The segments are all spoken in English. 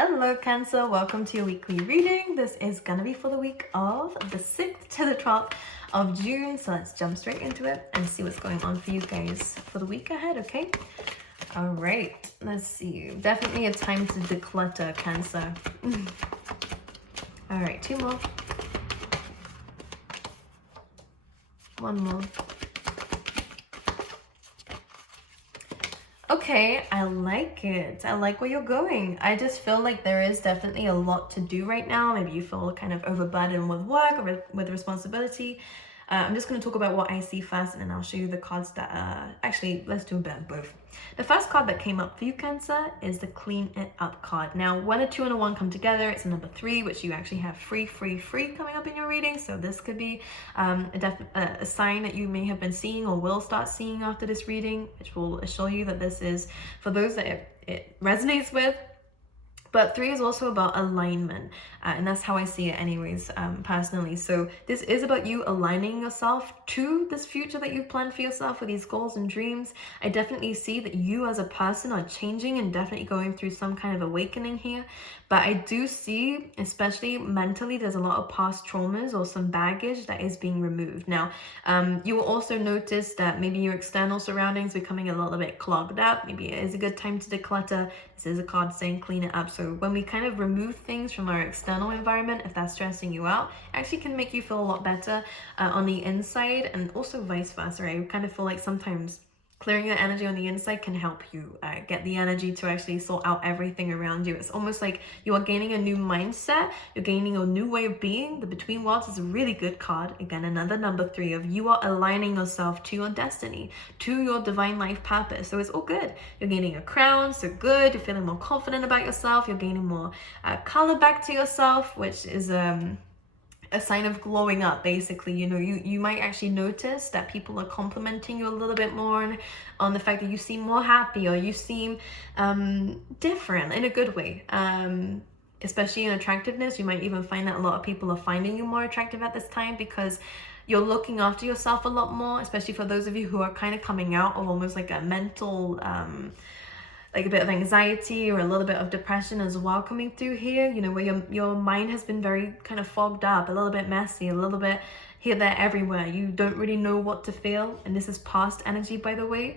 Hello Cancer, welcome to your weekly reading. This is gonna be for the week of the 6th to the 12th of June. So let's jump straight into it and see what's going on for you guys for the week ahead, okay? All right, let's see. Definitely a time to declutter, Cancer. All right, 2 more. 1 more. Okay, I like it. I like where you're going. I just feel like there is definitely a lot to do right now. Maybe you feel kind of overburdened with work or with responsibility. I'm just going to talk about what I see first, and then I'll show you the cards that actually, let's do a bit of both. The first card that came up for you, Cancer, is the Clean It Up card. Now, when a 2 and a 1 come together, it's a number 3, which you actually have free coming up in your reading. So this could be a sign that you may have been seeing or will start seeing after this reading, which will assure you that this is for those that it resonates with. But 3 is also about alignment, and that's how I see it anyways, personally. So this is about you aligning yourself to this future that you've planned for yourself with these goals and dreams. I definitely see that you as a person are changing and definitely going through some kind of awakening here. But I do see, especially mentally, there's a lot of past traumas or some baggage that is being removed. Now, you will also notice that maybe your external surroundings becoming a little bit clogged up. Maybe it is a good time to declutter. This is a card saying clean it up. So when we kind of remove things from our external environment, if that's stressing you out, actually can make you feel a lot better on the inside, and also vice versa. I kind of feel like sometimes clearing the energy on the inside can help you get the energy to actually sort out everything around you. It's almost like you are gaining a new mindset. You're gaining a new way of being. The Between Worlds is a really good card. Again, another number 3 of you are aligning yourself to your destiny, to your divine life purpose. So it's all good. You're gaining a crown, so good. You're feeling more confident about yourself. You're gaining more color back to yourself, which is a sign of glowing up, basically. You know, you might actually notice that people are complimenting you a little bit more on the fact that you seem more happy, or you seem different in a good way. Especially in attractiveness, you might even find that a lot of people are finding you more attractive at this time because you're looking after yourself a lot more, especially for those of you who are kind of coming out of almost like a mental like a bit of anxiety or a little bit of depression as well coming through here, you know, where your mind has been very kind of fogged up, a little bit messy, a little bit here, there, everywhere. You don't really know what to feel, and this is past energy, by the way.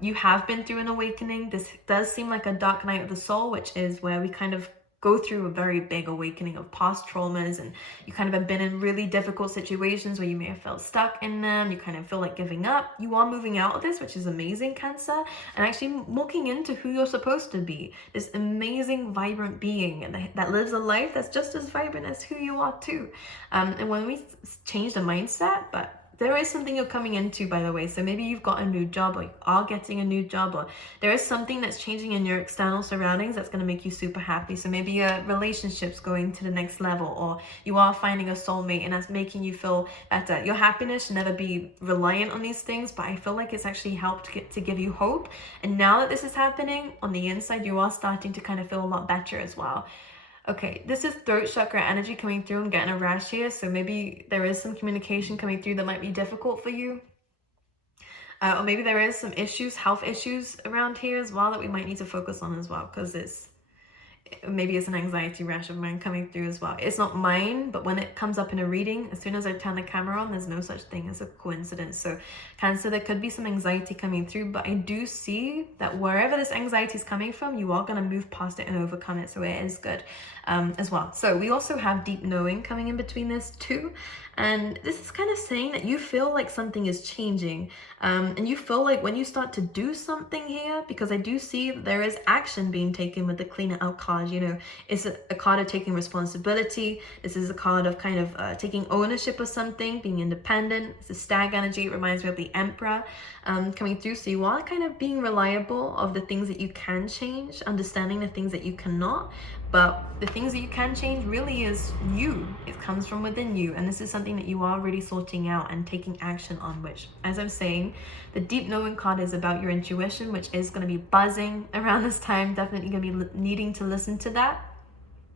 You have been through an awakening. This does seem like a dark night of the soul, which is where we kind of go through a very big awakening of past traumas, and you kind of have been in really difficult situations where you may have felt stuck in them. You kind of feel like giving up. You are moving out of this, which is amazing, Cancer, and actually walking into who you're supposed to be, this amazing, vibrant being that lives a life that's just as vibrant as who you are too. And when we change the mindset, but there is something you're coming into, by the way. So maybe you've got a new job, or you are getting a new job, or there is something that's changing in your external surroundings that's going to make you super happy. So maybe your relationship's going to the next level, or you are finding a soulmate and that's making you feel better. Your happiness should never be reliant on these things, but I feel like it's actually helped to give you hope. And now that this is happening on the inside, you are starting to kind of feel a lot better as well. Okay, this is throat chakra energy coming through. I'm getting a rash here, so maybe there is some communication coming through that might be difficult for you. Or maybe there is some issues, health issues around here as well that we might need to focus on as well, because maybe it's an anxiety rash of mine coming through as well. It's not mine, but when it comes up in a reading, as soon as I turn the camera on, there's no such thing as a coincidence. So Cancer, there could be some anxiety coming through, but I do see that wherever this anxiety is coming from, you are going to move past it and overcome it. So it is good as well. So we also have deep knowing coming in between this too. And this is kind of saying that you feel like something is changing. And you feel like when you start to do something here, because I do see there is action being taken with the Clean It Out card. You know, it's a card of taking responsibility. This is a card of kind of taking ownership of something, being independent. It's a stag energy. It reminds me of the Emperor coming through. So you are kind of being reliable of the things that you can change, understanding the things that you cannot. But the things that you can change really is you. It comes from within you. And this is something that you are really sorting out and taking action on, which, as I'm saying, the deep knowing card is about your intuition, which is going to be buzzing around this time. Definitely going to be needing to listen to that.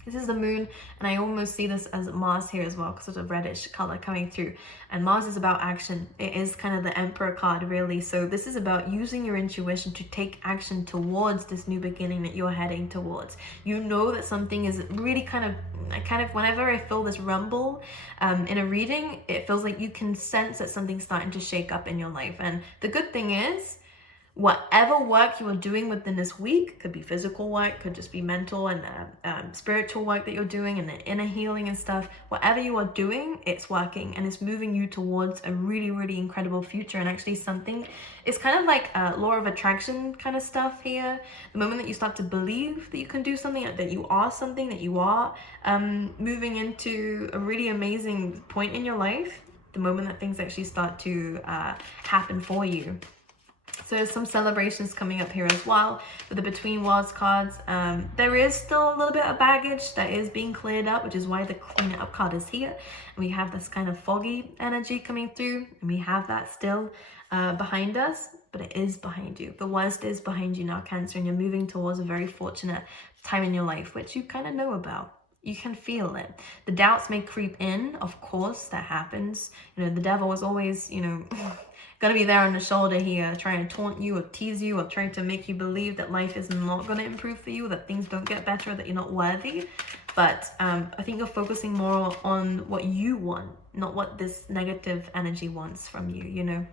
This is the moon, and I almost see this as Mars here as well, because there's a reddish color coming through. And Mars is about action. It is kind of the Emperor card, really. So this is about using your intuition to take action towards this new beginning that you're heading towards. You know that something is really kind of whenever I feel this rumble in a reading, it feels like you can sense that something's starting to shake up in your life. And the good thing is, whatever work you are doing within this week, could be physical work, could just be mental and spiritual work that you're doing, and the inner healing and stuff, whatever you are doing, it's working and it's moving you towards a really, really incredible future. And actually something, it's kind of like law of attraction kind of stuff here. The moment that you start to believe that you can do something, that you are something, that you are moving into a really amazing point in your life, the moment that things actually start to happen for you. So there's some celebrations coming up here as well with the Between Worlds cards. There is still a little bit of baggage that is being cleared up, which is why the Queen Up card is here. And we have this kind of foggy energy coming through, and we have that still behind us, but it is behind you. The worst is behind you now, Cancer, and you're moving towards a very fortunate time in your life, which you kind of know about. You can feel it. The doubts may creep in, of course, that happens. You know, the devil is always, you know, gonna be there on the shoulder here, trying to taunt you or tease you or trying to make you believe that life is not gonna improve for you, that things don't get better, that you're not worthy. But I think you're focusing more on what you want, not what this negative energy wants from you, you know.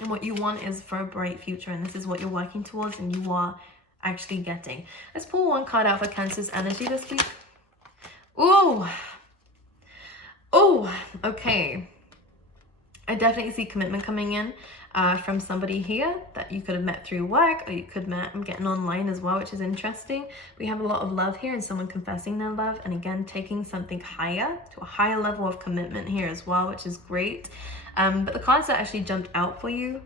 And what you want is for a bright future, and this is what you're working towards, and you are actually getting. Let's pull one card out for Cancer's energy this week. Ooh. Oh, okay. I definitely see commitment coming in from somebody here that you could have met through work, or you could met, I'm getting online as well, which is interesting. We have a lot of love here and someone confessing their love, and again, taking something higher to a higher level of commitment here as well, which is great. But the cards that actually jumped out for you,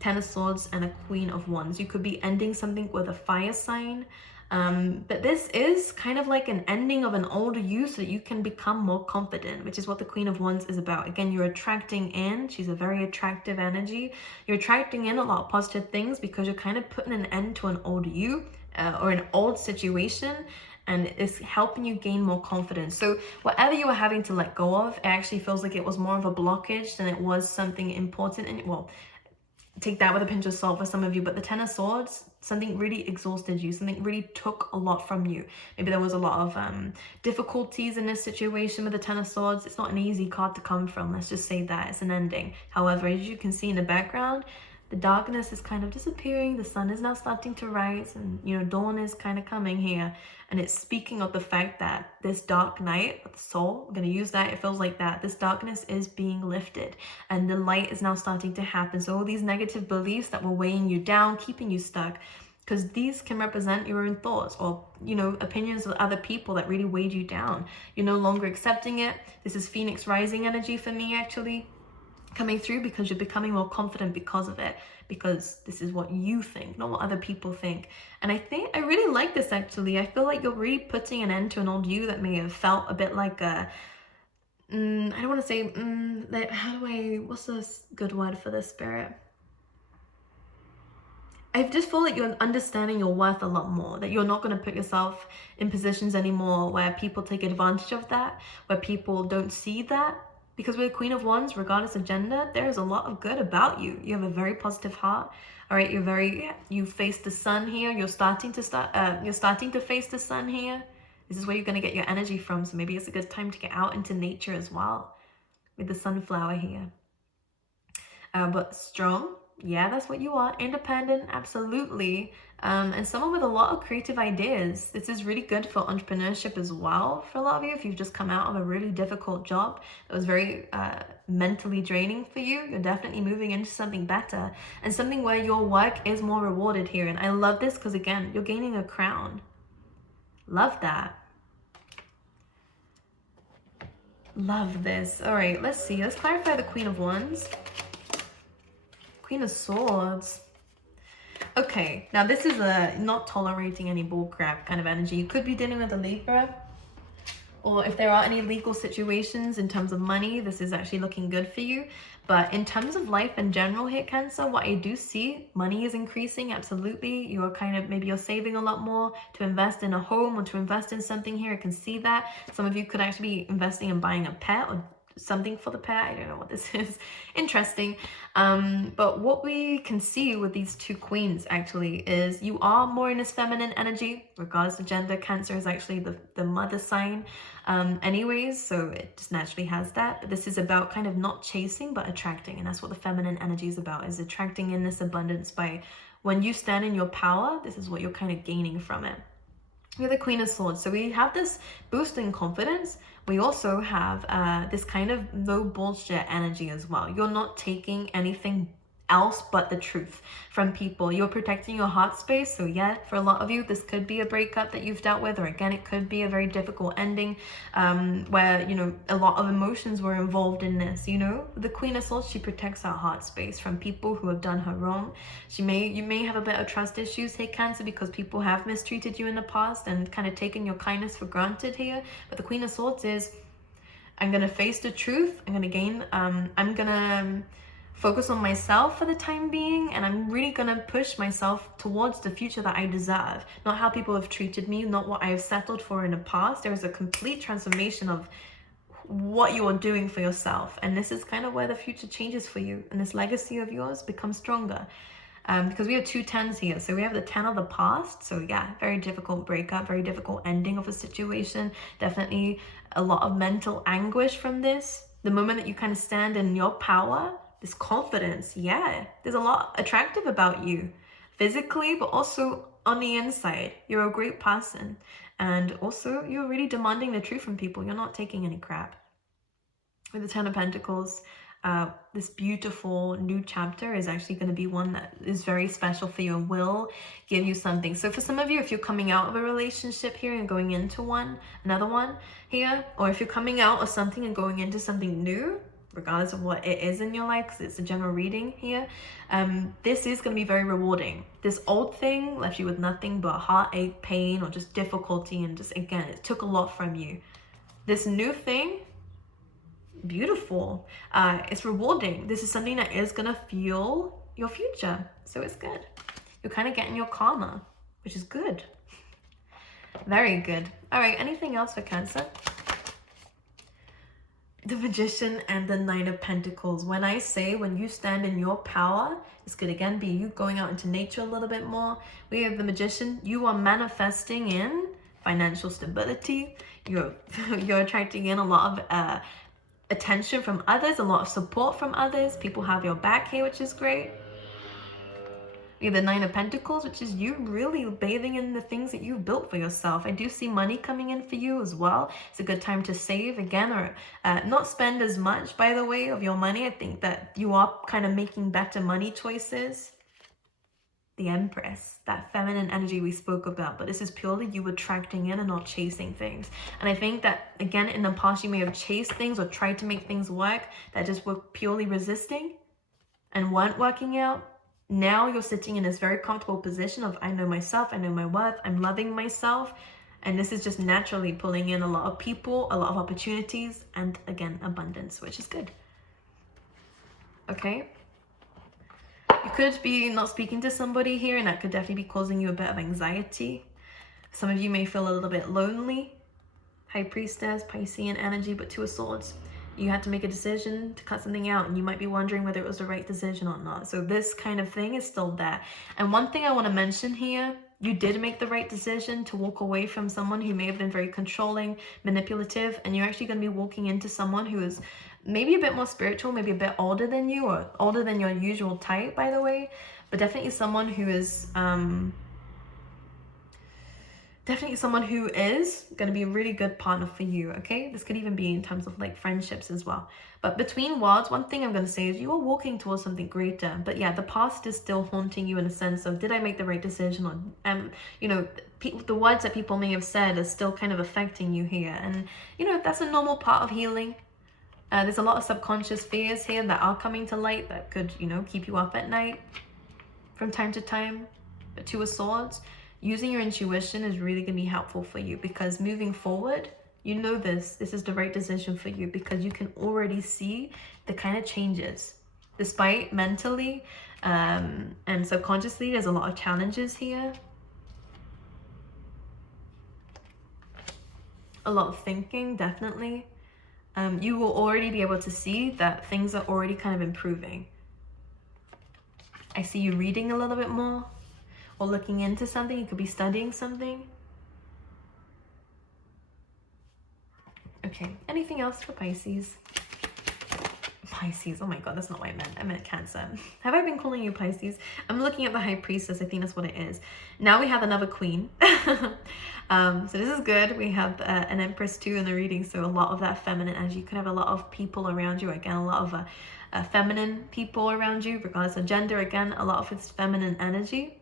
Ten of Swords and a Queen of Wands. You could be ending something with a fire sign. But this is kind of like an ending of an older you so that you can become more confident, which is what the Queen of Wands is about. Again, you're attracting in, she's a very attractive energy. You're attracting in a lot of positive things because you're kind of putting an end to an old you or an old situation, and it's helping you gain more confidence. So whatever you were having to let go of, it actually feels like it was more of a blockage than it was something important. And well, take that with a pinch of salt for some of you, but the Ten of Swords, something really exhausted you, something really took a lot from you. Maybe there was a lot of difficulties in this situation with the Ten of Swords. It's not an easy card to come from, let's just say that. It's an ending. However, as you can see in the background, the darkness is kind of disappearing, the sun is now starting to rise, and you know, dawn is kind of coming here. And it's speaking of the fact that this dark night of the soul, I'm going to use that, it feels like that, this darkness is being lifted and the light is now starting to happen. So all these negative beliefs that were weighing you down, keeping you stuck, because these can represent your own thoughts or, you know, opinions of other people that really weighed you down. You're no longer accepting it. This is Phoenix rising energy for me, actually, coming through, because you're becoming more confident because of it, because this is what you think, not what other people think. And I really like this, actually. I feel like you're really putting an end to an old you that may have felt a bit like a I don't want to say like, what's this good word for this, spirit? I just feel like you're understanding your worth a lot more, that you're not going to put yourself in positions anymore where people take advantage of that, where people don't see that. Because with the Queen of Wands, regardless of gender, there is a lot of good about you. You have a very positive heart. All right, you face the sun here. You're starting to face the sun here. This is where you're going to get your energy from. So maybe it's a good time to get out into nature as well with the sunflower here. But strong, yeah, that's what you are. Independent, absolutely. And someone with a lot of creative ideas. This is really good for entrepreneurship as well for a lot of you. If you've just come out of a really difficult job that was very mentally draining for you, you're definitely moving into something better and something where your work is more rewarded here. And I love this because, again, you're gaining a crown. Love that. Love this. All right, let's see. Let's clarify the Queen of Wands. Queen of Swords. Okay, now this is a not tolerating any bullcrap kind of energy. You could be dealing with a Libra. or if there are any legal situations in terms of money, this is actually looking good for you. But in terms of life in general here, Cancer, what I do see, money is increasing, absolutely. You're kind of, maybe you're saving a lot more to invest in a home or to invest in something here. I can see that. Some of you could actually be investing in buying a pet or something for the pet. I don't know what this is. Interesting. But what we can see with these two queens actually is you are more in this feminine energy, regardless of gender. Cancer is actually the mother sign anyways, so it just naturally has that. But this is about kind of not chasing but attracting, and that's what the feminine energy is about, is attracting in this abundance by when you stand in your power. This is what you're kind of gaining from it. We're the Queen of Swords, so we have this boost in confidence. We also have this kind of no bullshit energy as well. You're not taking anything else but the truth from people. You're protecting your heart space. So yeah, for a lot of you, this could be a breakup that you've dealt with, or again, it could be a very difficult ending where, you know, a lot of emotions were involved in this. You know, the Queen of Swords, she protects our heart space from people who have done her wrong. You may have a bit of trust issues, hey Cancer, because people have mistreated you in the past and kind of taken your kindness for granted here. But the Queen of Swords is, I'm gonna face the truth. I'm gonna gain, I'm gonna focus on myself for the time being, and I'm really gonna push myself towards the future that I deserve, not how people have treated me, not what I have settled for in the past. There is a complete transformation of what you are doing for yourself, and this is kind of where the future changes for you, and this legacy of yours becomes stronger. Because we have two tens here, so we have the 10 of the past. So yeah, very difficult breakup, very difficult ending of a situation, definitely a lot of mental anguish from this. The moment that you kind of stand in your power, this confidence, yeah, there's a lot attractive about you physically, but also on the inside. You're a great person, and also you're really demanding the truth from people. You're not taking any crap. With the 10 of Pentacles, this beautiful new chapter is actually going to be one that is very special for you and will give you something. So for some of you, if you're coming out of a relationship here and going into another one here, or if you're coming out of something and going into something new, regardless of what it is in your life, because it's a general reading here, this is going to be very rewarding. This old thing left you with nothing but heartache, pain, or just difficulty, and just, again, it took a lot from you. This new thing, beautiful. It's rewarding. This is something that is going to fuel your future, so it's good. You're kind of getting your karma, which is good. Very good. All right, anything else for Cancer? The Magician and the 9 of Pentacles. When I say when you stand in your power, this could again be you going out into nature a little bit more. We have the Magician. You are manifesting in financial stability. You're attracting in a lot of attention from others, a lot of support from others. People have your back here, which is great. We have the 9 of Pentacles, which is you really bathing in the things that you've built for yourself. I do see money coming in for you as well. It's a good time to save again, or not spend as much, by the way, of your money. I think that you are kind of making better money choices. The Empress, that feminine energy we spoke about, but this is purely you attracting in and not chasing things. And I think that, again, in the past, you may have chased things or tried to make things work that just were purely resisting and weren't working out. Now you're sitting in this very comfortable position of, I know myself, I know my worth, I'm loving myself. And this is just naturally pulling in a lot of people, a lot of opportunities, and again, abundance, which is good. Okay. You could be not speaking to somebody here, and that could definitely be causing you a bit of anxiety. Some of you may feel a little bit lonely. High Priestess, Piscean energy, but 2 of Swords. You had to make a decision to cut something out, and you might be wondering whether it was the right decision or not. So this kind of thing is still there. And one thing I want to mention here, you did make the right decision to walk away from someone who may have been very controlling, manipulative, and you're actually going to be walking into someone who is maybe a bit more spiritual, maybe a bit older than you, or older than your usual type, by the way, but definitely someone who is going to be a really good partner for you, okay? This could even be in terms of like friendships as well. But between worlds, one thing I'm going to say is you are walking towards something greater. But yeah, the past is still haunting you in a sense of, did I make the right decision? Or, you know, the words that people may have said are still kind of affecting you here. And, you know, that's a normal part of healing. There's a lot of subconscious fears here that are coming to light that could, you know, keep you up at night from time to time. But 2 of Swords. Using your intuition is really going to be helpful for you, because moving forward, You know this is the right decision for you because you can already see the kind of changes. Despite mentally and subconsciously, there's a lot of challenges here. A lot of thinking, definitely. You will already be able to see that things are already kind of improving. I see you reading a little bit more or looking into something. You could be studying something. Okay, anything else for Pisces? Pisces, oh my god, that's not what I meant. I meant Cancer. Have I been calling you Pisces? I'm looking at the High Priestess. I think that's what it is. Now we have another Queen. So this is good. We have an Empress too in the reading, so a lot of that feminine energy. You can have a lot of people around you. Again, a lot of feminine people around you, regardless of gender. Again, a lot of it's feminine energy.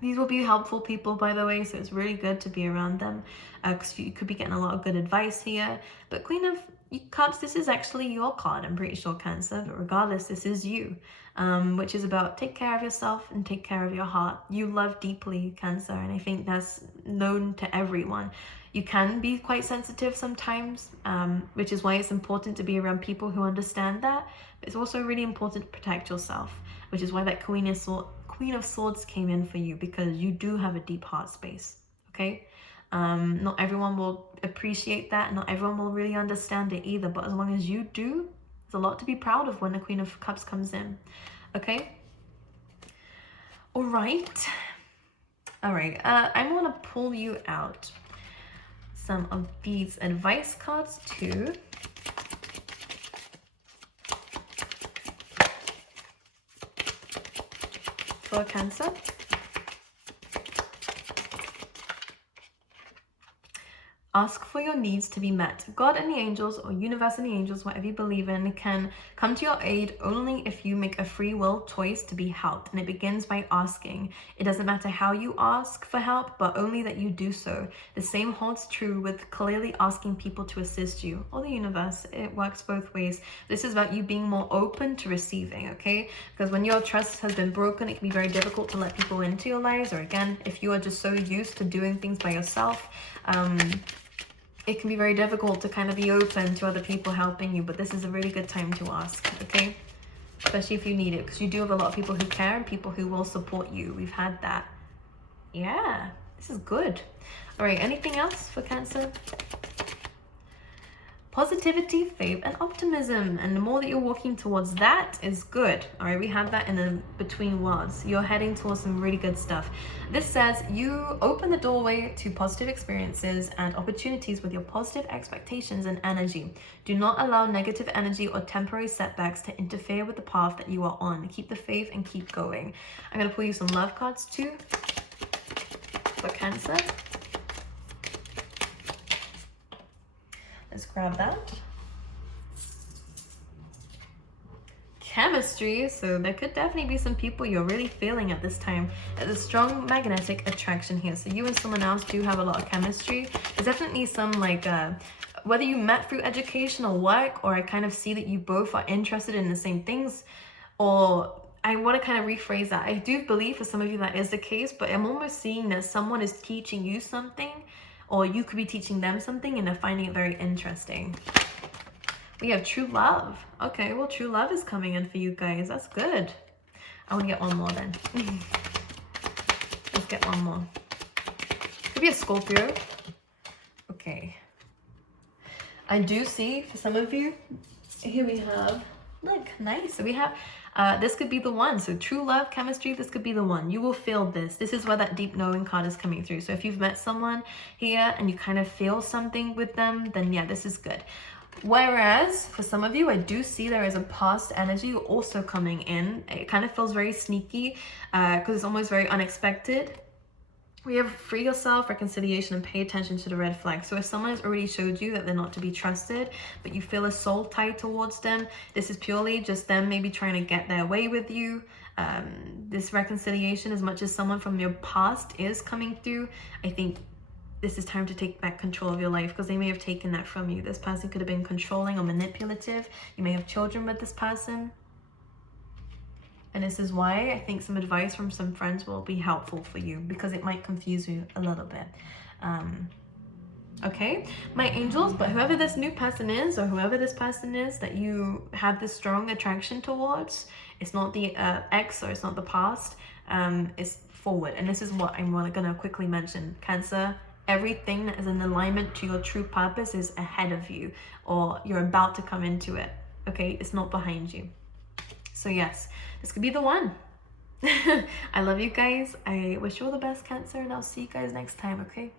These will be helpful people, by the way, so it's really good to be around them because you could be getting a lot of good advice here. But Queen of Cups, this is actually your card, I'm pretty sure, Cancer, but regardless, this is you, which is about take care of yourself and take care of your heart. You love deeply, Cancer, and I think that's known to everyone. You can be quite sensitive sometimes, which is why it's important to be around people who understand that. But it's also really important to protect yourself, which is why that Queen of Swords came in for you, because you do have a deep heart space, okay? Not everyone will appreciate that. Not everyone will really understand it either. But as long as you do, there's a lot to be proud of when the Queen of Cups comes in, okay? All right. I want to pull you out some of these advice cards too. For Cancer. Ask for your needs to be met. God and the angels, or universe and the angels, whatever you believe in, can come to your aid only if you make a free will choice to be helped. And it begins by asking. It doesn't matter how you ask for help, but only that you do so. The same holds true with clearly asking people to assist you, or the universe. It works both ways. This is about you being more open to receiving, okay? Because when your trust has been broken, it can be very difficult to let people into your lives. Or again, if you are just so used to doing things by yourself, it can be very difficult to kind of be open to other people helping you, but this is a really good time to ask, okay? Especially if you need it, because you do have a lot of people who care and people who will support you. We've had that. Yeah, this is good. All right, anything else for Cancer? Positivity, faith, and optimism. And the more that you're walking towards that is good. All right, we have that in the between worlds. You're heading towards some really good stuff. This says you open the doorway to positive experiences and opportunities with your positive expectations and energy. Do not allow negative energy or temporary setbacks to interfere with the path that you are on. Keep the faith and keep going. I'm going to pull you some love cards too for Cancer. Let's grab that. Chemistry, so there could definitely be some people you're really feeling at this time. There's a strong magnetic attraction here, so you and someone else do have a lot of chemistry. There's definitely some like whether you met through education or work, or I kind of see that you both are interested in the same things, or I want to kind of rephrase that. I do believe for some of you that is the case, but I'm almost seeing that someone is teaching you something, or you could be teaching them something and they're finding it very interesting. We have true love. Okay, well, true love is coming in for you guys. That's good. I want to get one more then. Let's get one more. Could be a Scorpio. Okay. I do see for some of you, here we have, look, nice. So we have, this could be the one. So true love, chemistry, this could be the one. You will feel this. This is where that deep knowing card is coming through. So if you've met someone here and you kind of feel something with them, then yeah, this is good. Whereas for some of you, I do see there is a past energy also coming in. It kind of feels very sneaky because it's almost very unexpected. We have free yourself, reconciliation, and pay attention to the red flag. So if someone has already showed you that they're not to be trusted, but you feel a soul tie towards them, this is purely just them maybe trying to get their way with you. This reconciliation, as much as someone from your past is coming through, I think this is time to take back control of your life, because they may have taken that from you. This person could have been controlling or manipulative. You may have children with this person. And this is why I think some advice from some friends will be helpful for you, because it might confuse you a little bit. Okay, my angels, but whoever this new person is, or whoever this person is that you have this strong attraction towards, it's not the ex, or it's not the past, it's forward. And this is what I'm gonna quickly mention. Cancer, everything that is in alignment to your true purpose is ahead of you, or you're about to come into it. Okay, it's not behind you. So yes, this could be the one. I love you guys. I wish you all the best, Cancer, and I'll see you guys next time, okay?